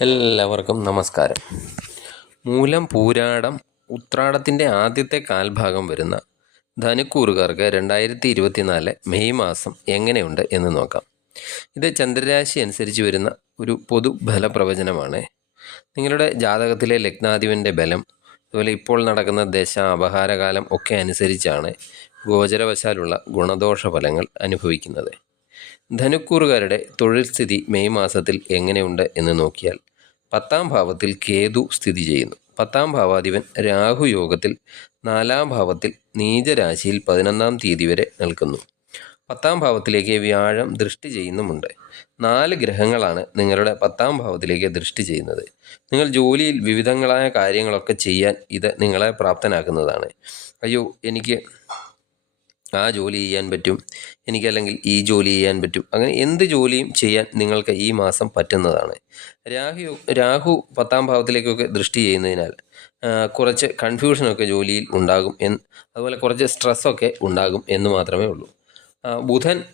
എല്ലാവർക്കും നമസ്കാരം. മൂലം പൂരാടം ഉത്രാടത്തിന്റെ ആദ്യത്തെ കാൽഭാഗം വരുന്ന ധനുക്കൂറുകാർക്ക് രണ്ടായിരത്തി ഇരുപത്തിനാല് മെയ് മാസം എങ്ങനെയുണ്ട് എന്ന് നോക്കാം. ഇത് ചന്ദ്രരാശി അനുസരിച്ച് വരുന്ന ഒരു പൊതു ഫലപ്രവചനമാണ് നിങ്ങളുടെ ജാതകത്തിലെ ലഗ്നാധിപന്റെ ബലം അതുപോലെ ഇപ്പോൾ നടക്കുന്ന ദശ അപഹാരകാലം ഒക്കെ അനുസരിച്ചാണ് ഗോചരവശാലുള്ള ഗുണദോഷ ഫലങ്ങൾ അനുഭവിക്കുന്നത്. ധനുക്കൂറുകാരുടെ തൊഴിൽ സ്ഥിതി മെയ് മാസത്തിൽ എങ്ങനെയുണ്ട് എന്ന് നോക്കിയാൽ പത്താം ഭാവത്തിൽ കേതു സ്ഥിതി ചെയ്യുന്നു. പത്താം ഭാവാധിപൻ രാഹു യോഗത്തിൽ നാലാം ഭാവത്തിൽ നീചരാശിയിൽ പതിനൊന്നാം തീയതി വരെ നിൽക്കുന്നു. പത്താം ഭാവത്തിലേക്ക് വ്യാഴം ദൃഷ്ടി ചെയ്യുന്നുമുണ്ട്. നാല് ഗ്രഹങ്ങളാണ് നിങ്ങളുടെ പത്താം ഭാവത്തിലേക്ക് ദൃഷ്ടി ചെയ്യുന്നത്. നിങ്ങൾ ജോലിയിൽ വിവിധങ്ങളായ കാര്യങ്ങളൊക്കെ ചെയ്യാൻ ഇത് നിങ്ങളെ പ്രാപ്തനാക്കുന്നതാണ്. അയ്യോ എനിക്ക് ആ ജോലി ചെയ്യാൻ പറ്റും. എനിക്കല്ലെങ്കിൽ ഈ ജോലി ചെയ്യാൻ പറ്റും. അങ്ങനെ എന്ത് ജോലിയും ചെയ്യാൻ നിങ്ങൾക്ക് ഈ മാസം പറ്റുന്നതാണ്. രാഹു രാഹു പത്താം ഭാവത്തിലേക്കൊക്കെ ദൃഷ്ടി ചെയ്യുന്നതിനാൽ കുറച്ച് കൺഫ്യൂഷനൊക്കെ ജോലിയിൽ ഉണ്ടാകും എന്ന് അതുപോലെ കുറച്ച് സ്ട്രെസ്സൊക്കെ ഉണ്ടാകും എന്ന് മാത്രമേ ഉള്ളൂ. ബുധൻ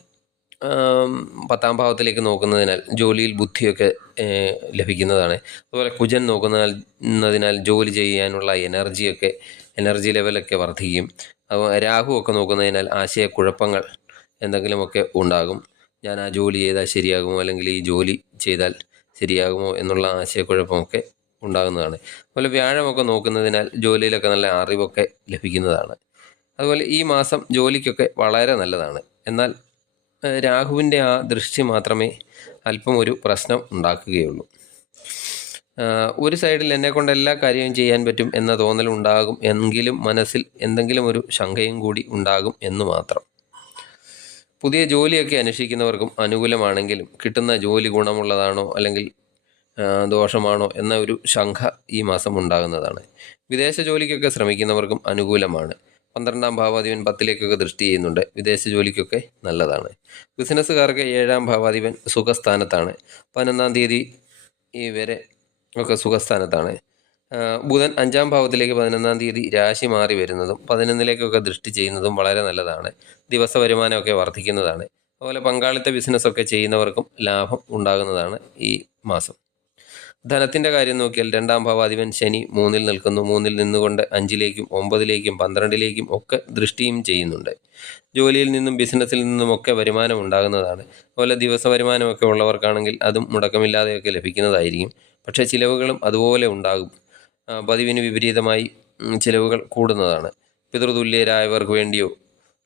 പത്താം ഭാവത്തിലേക്ക് നോക്കുന്നതിനാൽ ജോലിയിൽ ബുദ്ധിയൊക്കെ ലഭിക്കുന്നതാണ്. അതുപോലെ കുജൻ നോക്കുന്നതിനാൽ ന്നതിനാൽ ജോലി ചെയ്യാനുള്ള എനർജിയൊക്കെ എനർജി ലെവലൊക്കെ വർദ്ധിക്കും. അപ്പോൾ രാഹു ഒക്കെ നോക്കുന്നതിനാൽ ആശയക്കുഴപ്പങ്ങൾ എന്തെങ്കിലുമൊക്കെ ഉണ്ടാകും. ഞാൻ ആ ജോലി ചെയ്താൽ ശരിയാകുമോ? അല്ലെങ്കിൽ ഈ ജോലി ചെയ്താൽ ശരിയാകുമോ? എന്നുള്ള ആശയക്കുഴപ്പമൊക്കെ ഉണ്ടാകുന്നതാണ്. അതുപോലെ വ്യാഴമൊക്കെ നോക്കുന്നതിനാൽ ജോലിയിലൊക്കെ നല്ല അറിവൊക്കെ ലഭിക്കുന്നതാണ്. അതുപോലെ ഈ മാസം ജോലിക്കൊക്കെ വളരെ നല്ലതാണ്. എന്നാൽ രാഹുവിന്റെ ആ ദൃഷ്ടി മാത്രമേ അല്പം ഒരു പ്രശ്നം ഉണ്ടാക്കുകയുള്ളൂ. ഒരു സൈഡിൽ എന്നെ കൊണ്ട് എല്ലാ കാര്യവും ചെയ്യാൻ പറ്റും എന്ന തോന്നൽ ഉണ്ടാകും എങ്കിലും മനസ്സിൽ എന്തെങ്കിലും ഒരു ശങ്കയും കൂടി ഉണ്ടാകും എന്ന് മാത്രം. പുതിയ ജോലിയൊക്കെ അന്വേഷിക്കുന്നവർക്കും അനുകൂലമാണെങ്കിലും കിട്ടുന്ന ജോലി ഗുണമുള്ളതാണോ അല്ലെങ്കിൽ ദോഷമാണോ എന്ന ഒരു ശങ്ക ഈ മാസം ഉണ്ടാകുന്നതാണ്. വിദേശ ജോലിക്കൊക്കെ ശ്രമിക്കുന്നവർക്കും അനുകൂലമാണ്. പന്ത്രണ്ടാം ഭാവാധിപൻ പത്തിലേക്കൊക്കെ ദൃഷ്ടി ചെയ്യുന്നുണ്ട്. വിദേശ ജോലിക്കൊക്കെ നല്ലതാണ്. ബിസിനസ്സുകാർക്ക് ഏഴാം ഭാവാധിപൻ സുഖസ്ഥാനത്താണ്. പതിനൊന്നാം തീയതി വരെ ഒക്കെ സുഖസ്ഥാനത്താണ്. ബുധൻ അഞ്ചാം ഭാവത്തിലേക്ക് പതിനൊന്നാം തീയതി രാശി മാറി വരുന്നതും പതിനൊന്നിലേക്കൊക്കെ ദൃഷ്ടി ചെയ്യുന്നതും വളരെ നല്ലതാണ്. ദിവസ വരുമാനമൊക്കെ വർദ്ധിക്കുന്നതാണ്. അതുപോലെ പങ്കാളിത്ത ബിസിനസ്സൊക്കെ ചെയ്യുന്നവർക്കും ലാഭം ഉണ്ടാകുന്നതാണ് ഈ മാസം. ധനത്തിന്റെ കാര്യം നോക്കിയാൽ രണ്ടാം ഭാവാധിപൻ ശനി മൂന്നിൽ നിൽക്കുന്നു. മൂന്നിൽ നിന്നുകൊണ്ട് അഞ്ചിലേക്കും ഒമ്പതിലേക്കും പന്ത്രണ്ടിലേക്കും ഒക്കെ ദൃഷ്ടിയും ചെയ്യുന്നുണ്ട്. ജോലിയിൽ നിന്നും ബിസിനസ്സിൽ നിന്നും ഒക്കെ വരുമാനം ഉണ്ടാകുന്നതാണ്. അതുപോലെ ദിവസ വരുമാനമൊക്കെ ഉള്ളവർക്കാണെങ്കിൽ അതും മുടക്കമില്ലാതെയൊക്കെ ലഭിക്കുന്നതായിരിക്കും. പക്ഷേ ചിലവുകളും അതുപോലെ ഉണ്ടാകും. പതിവിന് വിപരീതമായി ചിലവുകൾ കൂടുന്നതാണ്. പിതൃതുല്യരായവർക്ക് വേണ്ടിയോ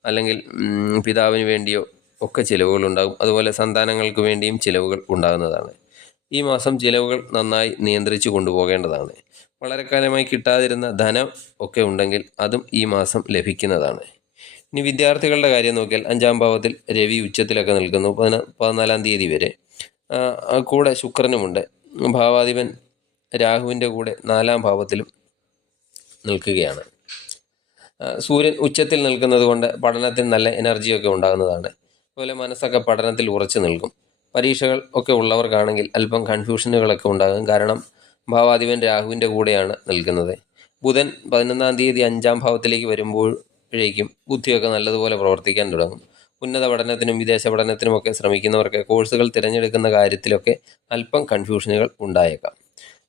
അല്ലെങ്കിൽ പിതാവിന് വേണ്ടിയോ ഒക്കെ ചിലവുകൾ ഉണ്ടാകും. അതുപോലെ സന്താനങ്ങൾക്ക് വേണ്ടിയും ചിലവുകൾ ഉണ്ടാകുന്നതാണ്. ഈ മാസം ചിലവുകൾ നന്നായി നിയന്ത്രിച്ചു കൊണ്ടുപോകേണ്ടതാണ്. വളരെ കാലമായി കിട്ടാതിരുന്ന ധനം ഒക്കെ ഉണ്ടെങ്കിൽ അതും ഈ മാസം ലഭിക്കുന്നതാണ്. ഇനി വിദ്യാർത്ഥികളുടെ കാര്യം നോക്കിയാൽ അഞ്ചാം ഭാവത്തിൽ രവി ഉച്ചത്തിലൊക്കെ നിൽക്കുന്നു. പതിന പതിനാലാം തീയതി വരെ. കൂടെ ശുക്രനുമുണ്ട്. ഭാവാധിപൻ രാഹുവിന്റെ കൂടെ നാലാം ഭാവത്തിലും നിൽക്കുകയാണ്. സൂര്യൻ ഉച്ചത്തിൽ നിൽക്കുന്നത് കൊണ്ട് പഠനത്തിൽ നല്ല എനർജിയൊക്കെ ഉണ്ടാകുന്നതാണ്. അതുപോലെ മനസ്സൊക്കെ പഠനത്തിൽ ഉറച്ചു നിൽക്കും. പരീക്ഷകൾ ഒക്കെ ഉള്ളവർക്കാണെങ്കിൽ അല്പം കൺഫ്യൂഷനുകളൊക്കെ ഉണ്ടാകും. കാരണം ഭാവാധിപൻ രാഹുവിന്റെ കൂടെയാണ് നിൽക്കുന്നത്. ബുധൻ പതിനൊന്നാം തീയതി അഞ്ചാം ഭാവത്തിലേക്ക് വരുമ്പോഴേക്കും ബുദ്ധിയൊക്കെ നല്ലതുപോലെ പ്രവർത്തിക്കാൻ തുടങ്ങും. ഉന്നത പഠനത്തിനും വിദേശ പഠനത്തിനുമൊക്കെ ശ്രമിക്കുന്നവർക്ക് കോഴ്സുകൾ തിരഞ്ഞെടുക്കുന്ന കാര്യത്തിലൊക്കെ അല്പം കൺഫ്യൂഷനുകൾ ഉണ്ടായേക്കാം.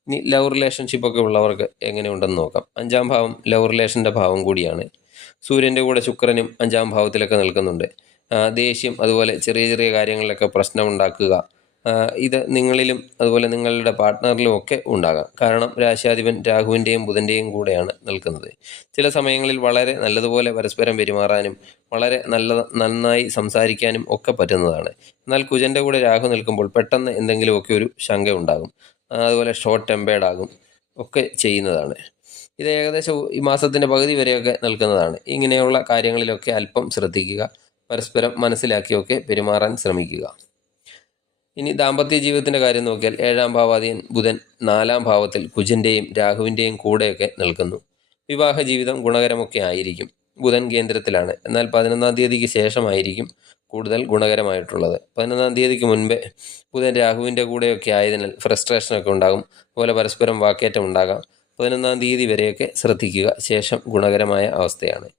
ഇനി ലവ് റിലേഷൻഷിപ്പ് ഒക്കെ ഉള്ളവർക്ക് എങ്ങനെയുണ്ടെന്ന് നോക്കാം. അഞ്ചാം ഭാവം ലവ് റിലേഷന്റെ ഭാവം കൂടിയാണ്. സൂര്യന്റെ കൂടെ ശുക്രനും അഞ്ചാം ഭാവത്തിലൊക്കെ നിൽക്കുന്നുണ്ട്. ദേഷ്യം അതുപോലെ ചെറിയ ചെറിയ കാര്യങ്ങളിലൊക്കെ പ്രശ്നമുണ്ടാക്കുക. ഇത് നിങ്ങളിലും അതുപോലെ നിങ്ങളുടെ പാർട്ട്ണറിലും ഒക്കെ ഉണ്ടാകാം. കാരണം രാശാധിപൻ രാഹുവിന്റെയും ബുധന്റെയും കൂടെയാണ് നിൽക്കുന്നത്. ചില സമയങ്ങളിൽ വളരെ നല്ലതുപോലെ പരസ്പരം പെരുമാറാനും വളരെ നല്ല നന്നായി സംസാരിക്കാനും ഒക്കെ പറ്റുന്നതാണ്. എന്നാൽ കുജന്റെ കൂടെ രാഹു നിൽക്കുമ്പോൾ പെട്ടെന്ന് എന്തെങ്കിലുമൊക്കെ ഒരു ശങ്ക ഉണ്ടാകും. അതുപോലെ ഷോർട്ട് ടെമ്പേർഡ് ആകും. ഒക്കെ ചെയ്യുന്നതാണ്. ഇത് ഏകദേശം ഈ മാസത്തിന്റെ പകുതി വരെയൊക്കെ നിൽക്കുന്നതാണ്. ഇങ്ങനെയുള്ള കാര്യങ്ങളിലൊക്കെ അല്പം ശ്രദ്ധിക്കുക. പരസ്പരം മനസ്സിലാക്കിയൊക്കെ പെരുമാറാൻ ശ്രമിക്കുക. ഇനി ദാമ്പത്യ ജീവിതത്തിന്റെ കാര്യം നോക്കിയാൽ ഏഴാം ഭാവാധീൻ ബുധൻ നാലാം ഭാവത്തിൽ കുജന്റെയും രാഹുവിന്റെയും കൂടെയൊക്കെ നിൽക്കുന്നു. വിവാഹ ജീവിതം ഗുണകരമൊക്കെ ആയിരിക്കും. ബുധൻ കേന്ദ്രത്തിലാണ്. എന്നാൽ പതിനൊന്നാം തീയതിക്ക് ശേഷമായിരിക്കും കൂടുതൽ ഗുണകരമായിട്ടുള്ളത്. പതിനൊന്നാം തീയതിക്ക് മുൻപേ ബുധൻ രാഹുവിന്റെ കൂടെയൊക്കെ ആയതിനാൽ ഫ്രസ്ട്രേഷനൊക്കെ ഉണ്ടാകും. അതുപോലെ പരസ്പരം വാക്കേറ്റം ഉണ്ടാകാം. പതിനൊന്നാം തീയതി വരെയൊക്കെ ശ്രദ്ധിക്കുക. ശേഷം ഗുണകരമായ അവസ്ഥയാണ്.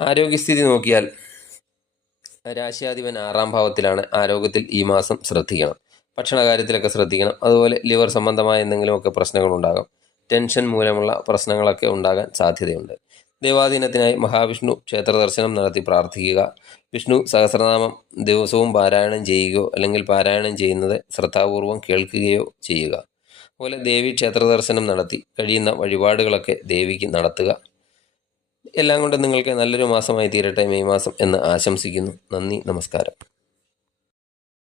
ആരോഗ്യസ്ഥിതി നോക്കിയാൽ രാശ്യാധിപൻ ആറാം ഭാവത്തിലാണ് ആരോഗ്യത്തിൽ ഈ മാസം ശ്രദ്ധിക്കണം. ഭക്ഷണ കാര്യത്തിലൊക്കെ ശ്രദ്ധിക്കണം. അതുപോലെ ലിവർ സംബന്ധമായ എന്തെങ്കിലുമൊക്കെ പ്രശ്നങ്ങളുണ്ടാകാം. ടെൻഷൻ മൂലമുള്ള പ്രശ്നങ്ങളൊക്കെ ഉണ്ടാകാൻ സാധ്യതയുണ്ട്. ദേവാധീനത്തിനായി മഹാവിഷ്ണു ക്ഷേത്ര ദർശനം നടത്തി പ്രാർത്ഥിക്കുക. വിഷ്ണു സഹസ്രനാമം ദിവസവും പാരായണം ചെയ്യുകയോ അല്ലെങ്കിൽ പാരായണം ചെയ്യുന്നത് ശ്രദ്ധാപൂർവം കേൾക്കുകയോ ചെയ്യുക. അതുപോലെ ദേവി ക്ഷേത്ര ദർശനം നടത്തി കഴിയുന്ന വഴിപാടുകളൊക്കെ ദേവിക്ക് നടത്തുക. എല്ലാം കൊണ്ടും നിങ്ങൾക്ക് നല്ലൊരു മാസമായി തീരട്ടെ മെയ് മാസം എന്ന് ആശംസിക്കുന്നു. നന്ദി നമസ്കാരം.